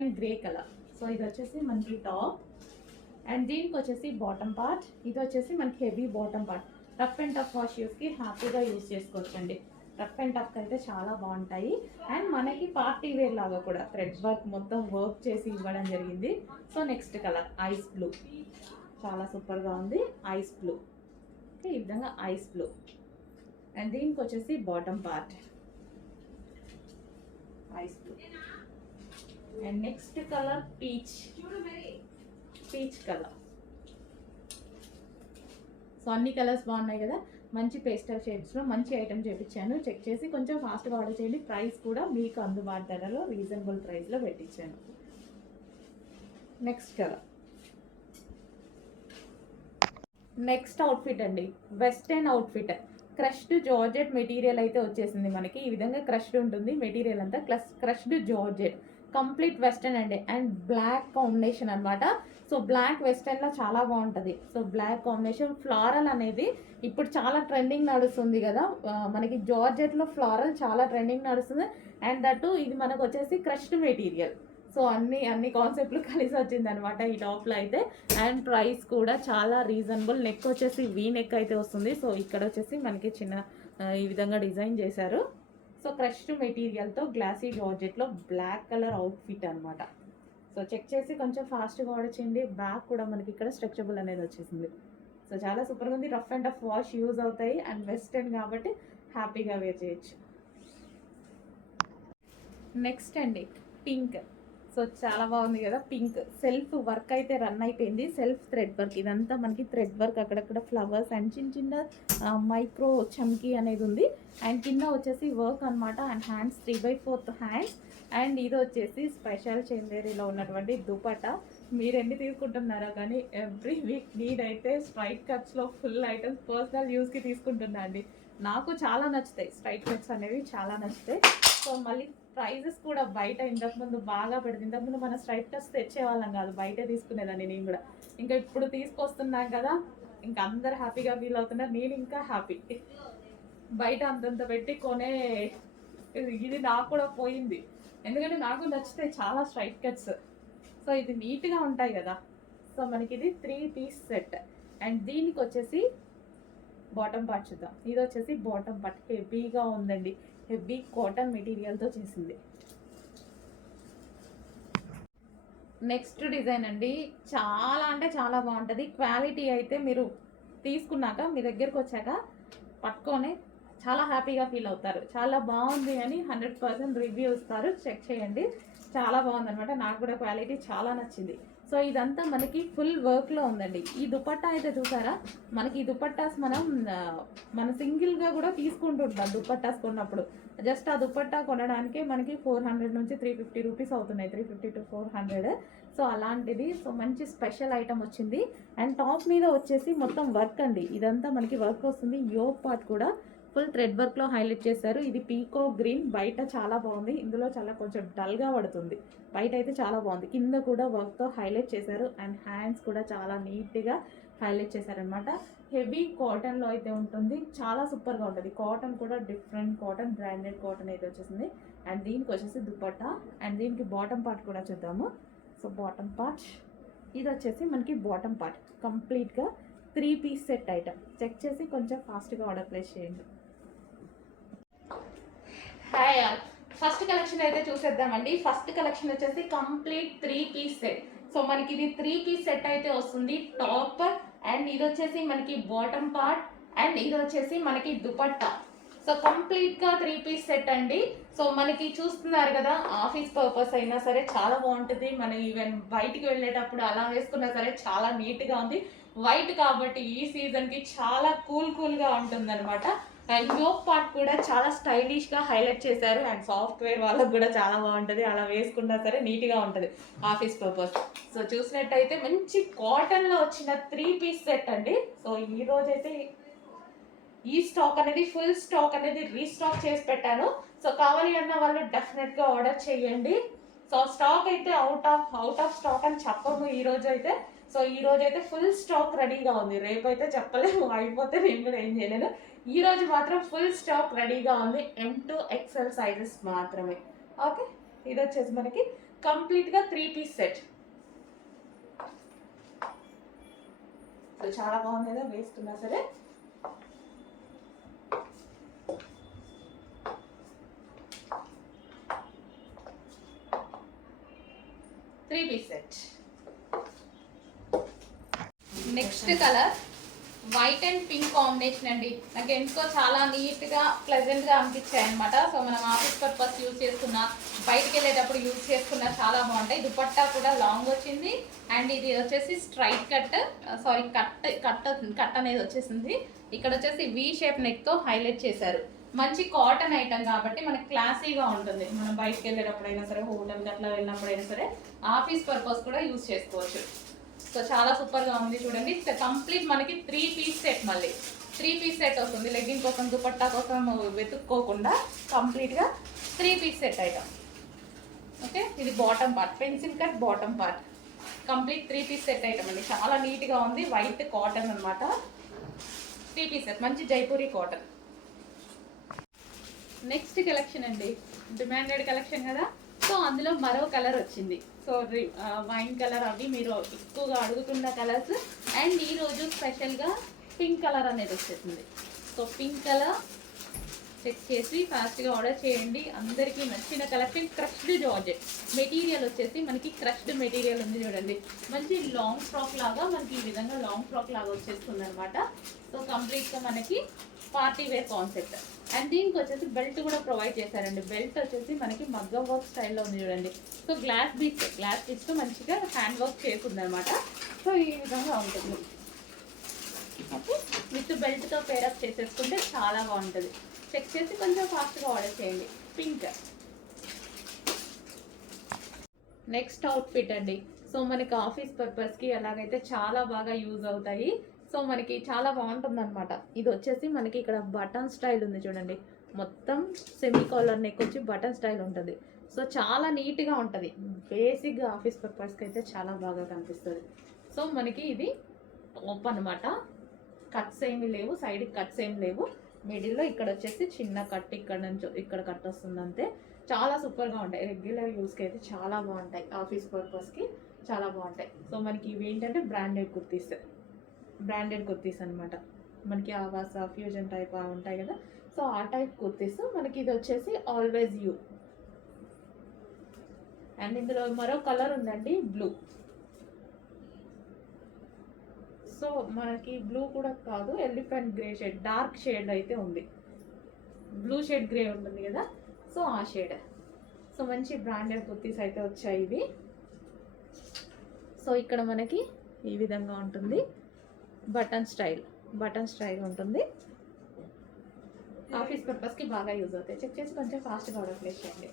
Grey colour. So ఇది వచ్చేసి మనకి టాప్ అండ్ దీనికి వచ్చేసి బాటమ్ పార్ట్. ఇది వచ్చేసి మనకి heavy bottom part. Rough and tough wash యూస్కి హ్యాపీగా యూజ్ చేసుకోవచ్చండి. రఫ్ అండ్ టఫ్ అయితే చాలా బాగుంటాయి అండ్ మనకి పార్టీ వేర్ లాగా కూడా థ్రెడ్ వర్క్ మొత్తం వర్క్ చేసి ఇవ్వడం జరిగింది. So next colour ice blue, చాలా సూపర్గా ఉంది. ఐస్ బ్లూ, ఓకే, ఈ విధంగా ఐస్ బ్లూ. అండ్ దీనికి వచ్చేసి bottom part ice blue. And next colour peach colour. So అన్ని కలర్స్ బాగున్నాయి కదా, మంచి పేస్టల్ షేడ్స్లో మంచి ఐటమ్ చేయించాను. చెక్ చేసి కొంచెం ఫాస్ట్గా ఆర్డర్ చేయండి. ప్రైస్ కూడా మీకు అందుబాటు ధరలో రీజనబుల్ ప్రైస్లో పెట్టించాను. Next colour. నెక్స్ట్ అవుట్ఫిట్ అండి, western outfit. Crushed georgette material అయితే వచ్చేసింది మనకి. ఈ విధంగా క్రష్డ్ ఉంటుంది మెటీరియల్ అంతా, క్రష్డ్ జార్జెట్, కంప్లీట్ వెస్టర్న్ అండి. అండ్ బ్లాక్ కాంబినేషన్ అనమాట. సో బ్లాక్ వెస్టర్న్లో చాలా బాగుంటుంది. సో బ్లాక్ కాంబినేషన్, ఫ్లారల్ అనేది ఇప్పుడు చాలా ట్రెండింగ్ నడుస్తుంది కదా మనకి. జార్జెట్లో ఫ్లారల్ చాలా ట్రెండింగ్ నడుస్తుంది. అండ్ దట్టు ఇది మనకు వచ్చేసి క్రష్డ్ మెటీరియల్. సో అన్ని కాన్సెప్ట్లు కలిసి వచ్చింది అనమాట ఈ టాప్లో అయితే. అండ్ ప్రైస్ కూడా చాలా రీజనబుల్. నెక్ వచ్చేసి వీ నెక్ అయితే వస్తుంది. సో ఇక్కడ వచ్చేసి మనకి చిన్న ఈ విధంగా డిజైన్ చేశారు. సో క్రష్డ్ మెటీరియల్తో గ్లాసీ జార్జెట్లో బ్లాక్ కలర్ అవుట్ఫిట్ అనమాట. సో చెక్ చేసి కొంచెం ఫాస్ట్గా ఆర్డర్ చేయండి. బ్యాక్ కూడా మనకి ఇక్కడ స్ట్రెచబుల్ అనేది వచ్చేసింది. సో చాలా సూపర్గా ఉంది. Rough and tough wash use అవుతాయి అండ్ వెస్టర్న్ కాబట్టి హ్యాపీగా వేర్ చేయొచ్చు. నెక్స్ట్ అండి పింక్. సో చాలా బాగుంది కదా పింక్. సెల్ఫ్ వర్క్ అయితే రన్ అయిపోయింది. సెల్ఫ్ థ్రెడ్ వర్క్, ఇదంతా మనకి థ్రెడ్ వర్క్, అక్కడక్కడ ఫ్లవర్స్ అండ్ చిన్న మైక్రో చమ్కీ అనేది ఉంది. అండ్ కింద వచ్చేసి వర్క్ అనమాట. And hands 3/4 hands. అండ్ ఇది వచ్చేసి స్పెషల్ చందేరిలో ఉన్నటువంటి దుపట్టా. మీరు ఎన్ని తీసుకుంటున్నారో కానీ ఎవ్రీ వీక్ నేనైతే స్ట్రైట్ కట్స్లో ఫుల్ ఐటమ్స్ పర్సనల్ యూస్కి తీసుకుంటున్నా అండి. నాకు చాలా నచ్చుతాయి స్ట్రైట్ కట్స్ అనేవి, చాలా నచ్చుతాయి. సో మళ్ళీ ప్రైజెస్ కూడా బయట ఇంతకుముందు బాగా పెడుతుంది. ఇంతకుముందు మన స్ట్రైట్ కట్స్ తెచ్చేవాళ్ళం కాదు, బయట తీసుకునేదాన్ని నేను కూడా. ఇంకా ఇప్పుడు తీసుకొస్తున్నాం కదా, ఇంకా అందరు హ్యాపీగా ఫీల్ అవుతున్నారు, నేను ఇంకా హ్యాపీ. బయట అంతంత పెట్టి కొనే ఇది నాకు కూడా పోయింది. ఎందుకంటే నాకు నచ్చితే చాలా స్ట్రైట్ కట్స్. సో ఇది నీట్గా ఉంటాయి కదా. సో మనకి ఇది 3 పీస్ సెట్. అండ్ దీనికి వచ్చేసి బాటమ్ పార్ట్ చూద్దాం. ఇది వచ్చేసి బాటమ్ పార్ట్ హెవీగా ఉందండి. హెవీ కాటన్ మెటీరియల్తో చేసింది. నెక్స్ట్ డిజైన్ అండి, చాలా అంటే చాలా బాగుంటుంది. క్వాలిటీ అయితే మీరు తీసుకున్నాక మీ దగ్గరకు వచ్చాక పట్టుకొని చాలా హ్యాపీగా ఫీల్ అవుతారు. చాలా బాగుంది అని 100% రివ్యూ ఇస్తారు. చెక్ చేయండి, చాలా బాగుంది అనమాట. నాకు కూడా క్వాలిటీ చాలా నచ్చింది. సో ఇదంతా మనకి ఫుల్ వర్క్లో ఉందండి. ఈ దుపట్టా అయితే చూసారా, మనకి ఈ దుపట్టాస్ మన సింగిల్గా కూడా తీసుకుంటుంటాం. దుపట్టాస్ కొన్నప్పుడు జస్ట్ ఆ దుపట్టా కొనడానికే మనకి 400 నుంచి 350 రూపీస్ అవుతున్నాయి, 350 to 400. సో అలాంటిది. సో మంచి స్పెషల్ ఐటమ్ వచ్చింది. అండ్ టాప్ మీద వచ్చేసి మొత్తం వర్క్ అండి. ఇదంతా మనకి వర్క్ వస్తుంది. యోక్ పార్ట్ కూడా ఫుల్ థ్రెడ్ వర్క్లో హైలైట్ చేశారు. ఇది పీకో గ్రీన్. బయట చాలా బాగుంది, ఇందులో చాలా కొంచెం డల్గా పడుతుంది. బయట అయితే చాలా బాగుంది. కింద కూడా వర్క్తో హైలైట్ చేశారు. అండ్ హ్యాండ్స్ కూడా చాలా నీట్గా హైలైట్ చేశారనమాట. హెవీ కాటన్లో అయితే ఉంటుంది, చాలా సూపర్గా ఉంటుంది. కాటన్ కూడా డిఫరెంట్ కాటన్, బ్రాండెడ్ కాటన్ అయితే వచ్చేసింది. అండ్ దీనికి వచ్చేసి దుపట్టా. అండ్ దీనికి బాటమ్ పార్ట్ కూడా చూద్దాము. సో బాటమ్ పార్ట్, ఇది వచ్చేసి మనకి బాటమ్ పార్ట్ కంప్లీట్గా 3 పీస్ సెట్ ఐటమ్. చెక్ చేసి కొంచెం ఫాస్ట్గా ఆర్డర్ ప్లేస్ చేయండి. హాయ్ ఆల్, ఫస్ట్ కలెక్షన్ అయితే చూసేద్దామండి. ఫస్ట్ కలెక్షన్ వచ్చేసి కంప్లీట్ 3 పీస్ సెట్. సో మనకి ఇది 3 పీస్ సెట్ అయితే వస్తుంది. టాప్ అండ్ ఇది వచ్చేసి మనకి బాటమ్ పార్ట్ అండ్ ఇది వచ్చేసి మనకి దుపట్టా. సో కంప్లీట్గా 3 పీస్ సెట్ అండి. సో మనకి చూస్తున్నారు కదా, ఆఫీస్ పర్పస్ అయినా సరే చాలా బాగుంటుంది. మనం ఈవెన్ బయటికి వెళ్ళేటప్పుడు అలా వేసుకున్నా సరే చాలా నీట్గా ఉంది. వైట్ కాబట్టి ఈ సీజన్కి చాలా కూల్గా ఉంటుంది అనమాట. అండ్ యోక్ పార్ట్ కూడా చాలా స్టైలిష్గా హైలైట్ చేశారు. అండ్ సాఫ్ట్వేర్ వాళ్ళకు కూడా చాలా బాగుంటుంది, అలా వేసుకున్నా సరే నీట్గా ఉంటుంది ఆఫీస్ పర్పస్. సో చూసినట్టయితే మంచి కాటన్లో వచ్చిన 3 పీస్ సెట్ అండి. సో ఈ రోజైతే ఈ స్టాక్ అనేది ఫుల్ స్టాక్ అనేది రీస్టాక్ చేసి పెట్టాను. సో కావాలి అన్న వాళ్ళు డెఫినెట్గా ఆర్డర్ చేయండి. సో స్టాక్ అయితే అవుట్ ఆఫ్ స్టాక్ అని చెప్పము ఈ రోజు అయితే. సో ఈ రోజు అయితే ఫుల్ స్టాక్ రెడీగా ఉంది. రేపు అయితే చెప్పలేము, అయిపోతే నేను కూడా ఏం చేయలేను. ఈ రోజు మాత్రం ఫుల్ స్టాక్ రెడీగా ఉంది. M to XL సైజెస్ మాత్రమే. ఓకే, ఇది వచ్చేసి మనకి కంప్లీట్గా 3 పీస్ సెట్. సో చాలా బాగుంది కదా, వేసుకున్నా సరే. Three piece set. Next colour white and pink combination అండి. నాకు ఎందుకో చాలా నీట్గా ప్లెజెంట్గా అనిపించాయి అనమాట. సో మనం ఆఫీస్ పర్పస్ యూజ్ చేసుకున్నా, బయటికి వెళ్ళేటప్పుడు యూజ్ చేసుకున్నా చాలా బాగుంటాయి. దుపట్టా కూడా లాంగ్ వచ్చింది అండ్ ఇది వచ్చేసి స్ట్రైట్ కట్, సారీ కట్ అనేది వచ్చేసింది. ఇక్కడ వచ్చేసి వి షేప్ నెక్తో హైలైట్ చేశారు. మంచి కాటన్ ఐటమ్ కాబట్టి మనకి క్లాసీగా ఉంటుంది. మనం బయటికి వెళ్ళేటప్పుడైనా సరే, హోటల్కి అట్లా వెళ్ళినప్పుడైనా సరే, ఆఫీస్ పర్పస్ కూడా యూజ్ చేసుకోవచ్చు. సో చాలా సూపర్గా ఉంది చూడండి. కంప్లీట్ మనకి 3 పీస్ సెట్, మళ్ళీ 3 పీస్ సెట్ వస్తుంది. లెగ్గింగ్ కోసం, దుపట్టా కోసం వెతుక్కోకుండా కంప్లీట్గా 3 పీస్ సెట్ ఐటమ్. ఓకే, ఇది bottom part, pencil cut bottom part, complete 3 piece set item అండి. చాలా నీట్గా ఉంది. వైట్ కాటన్ అనమాట. 3 పీస్ సెట్, మంచి జైపూరి కాటన్. నెక్స్ట్ కలెక్షన్ అండి, డిమాండెడ్ కలెక్షన్ కదా. సో అందులో మరో కలర్ వచ్చింది. సో వైన్ కలర్ అవి మీరు ఎక్కువగా అడుగుతున్న కలర్స్. అండ్ ఈరోజు స్పెషల్గా పింక్ కలర్ అనేది వచ్చేసింది. సో పింక్ కలర్ చెక్ చేసి ఫాస్ట్గా ఆర్డర్ చేయండి. అందరికీ నచ్చిన కలెక్షన్. క్రష్డ్ జార్జెట్ మెటీరియల్ వచ్చేసి మనకి క్రష్డ్ మెటీరియల్ ఉంది చూడండి. మంచి లాంగ్ ఫ్రాక్ లాగా మనకి ఈ విధంగా లాంగ్ ఫ్రాక్ లాగా వచ్చేస్తుంది అనమాట. సో కంప్లీట్గా మనకి పార్టీ వేర్ కాన్సెప్ట్. అండ్ దీనికి వచ్చేసి బెల్ట్ కూడా ప్రొవైడ్ చేశారండి. బెల్ట్ వచ్చేసి మనకి మగ్గం వర్క్ స్టైల్లో ఉంది చూడండి. సో గ్లాస్ బీట్స్ మంచిగా హ్యాండ్ వర్క్ చేస్తుంది అనమాట. సో ఈ విధంగా ఉంటుంది. ఓకే, విత్ బెల్ట్తో పేరప్ చేసేసుకుంటే చాలా బాగుంటుంది. చెక్ చేసి కొంచెం ఫాస్ట్గా ఆర్డర్ చేయండి. పింక్. నెక్స్ట్ అవుట్ఫిట్ అండి. సో మనకి ఆఫీస్ పర్పస్కి అలాగైతే చాలా బాగా యూజ్ అవుతాయి. సో మనకి చాలా బాగుంటుంది అనమాట. ఇది వచ్చేసి మనకి ఇక్కడ బటన్ స్టైల్ ఉంది చూడండి. మొత్తం సెమీ కాలర్ నెక్ వచ్చి బటన్ స్టైల్ ఉంటుంది. సో చాలా నీట్గా ఉంటుంది. బేసిక్గా ఆఫీస్ పర్పస్కి అయితే చాలా బాగా కనిపిస్తుంది. సో మనకి ఇది టాప్ అనమాట. కట్స్ ఏమి లేవు, సైడ్కి కట్స్ ఏమి లేవు. మిడిల్లో ఇక్కడ వచ్చేసి చిన్న కట్, ఇక్కడ నుంచి ఇక్కడ కట్ వస్తుంది అంతే. చాలా సూపర్గా ఉంటాయి. రెగ్యులర్ యూస్కి అయితే చాలా బాగుంటాయి. ఆఫీస్ పర్పస్కి చాలా బాగుంటాయి. సో మనకి ఇవి ఏంటంటే బ్రాండెడ్ కుర్తీస్ అనమాట. మనకి ఆవాస ఫ్యూజన్ టైప్ ఉంటాయి కదా. సో ఆ టైప్ కుర్తీస్. మనకి ఇది వచ్చేసి ఆల్వేజ్ యూ. అండ్ ఇందులో మరో కలర్ ఉందండి, బ్లూ. సో మనకి బ్లూ కూడా కాదు, elephant grey shade, dark shade అయితే ఉంది. బ్లూ షేడ్ గ్రే ఉంటుంది కదా, సో ఆ షేడ్. సో మంచి బ్రాండెడ్ కుర్తీస్ అయితే వచ్చాయి ఇవి. సో ఇక్కడ మనకి ఈ విధంగా ఉంటుంది. బటన్ స్టైల్ ఉంటుంది. ఆఫీస్ పర్పస్కి బాగా యూజ్ అవుతాయి. చెక్ చేసి కొంచెం ఫాస్ట్గా ఆర్డర్ ప్లేస్ చేయండి.